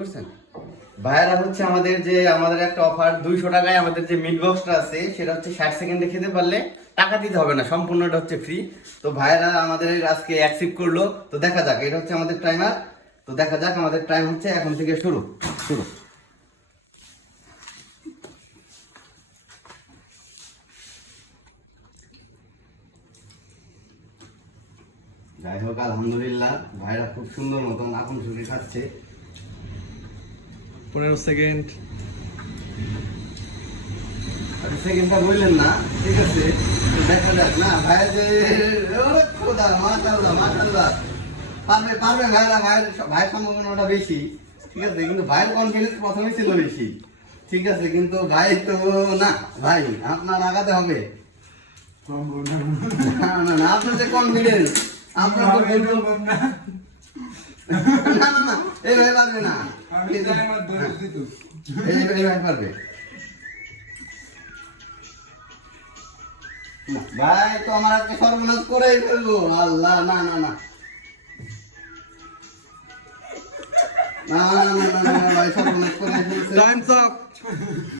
করছেন ভাইরা হচ্ছে আমাদের একটা অফার 200 টাকায় আমাদের যে মিট বক্সটা আছে সেটা হচ্ছে 60 সেকেন্ডে খেতে পারলে টাকা দিতে হবে না, সম্পূর্ণটা হচ্ছে ফ্রি। তো ভাইরা আমাদের আজকে অ্যাকসেপ্ট করলো। তো দেখা যাক, এটা হচ্ছে আমাদের টাইমার। তো দেখা যাক, আমাদের টাইম হচ্ছে এখন থেকে শুরু। যাই হোক, আলহামদুলিল্লাহ ভাইরা খুব সুন্দর মতন আপন সুরে খাচ্ছে। 15 সেকেন্ড। সেকেন্ডটা বললেন না, ঠিক আছে। দেখা যাক না ভাই, যে খোদা মাশাআল্লাহ মাশাআল্লাহ, পারবে ভাইরা, ভাইয়ের সম্ভাবনাটা বেশি, ঠিক আছে। কিন্তু ভাইয়ের কনফিডেন্স প্রথমে ছিল বেশি, ঠিক আছে। কিন্তু ভাই তো না, ভাই আপনার আগাতে হবে। না আপনার যে কনফিডেন্স, আপনার তো বলবো না, এই ভাই পারবে না, এই ভাই পারবে। ভাই তো আমার আজকে সর্বনাশ করেই ফেলবো। আল্লাহ, না না না ভাই, সর্বনাশ করে ফেলছে। Times up.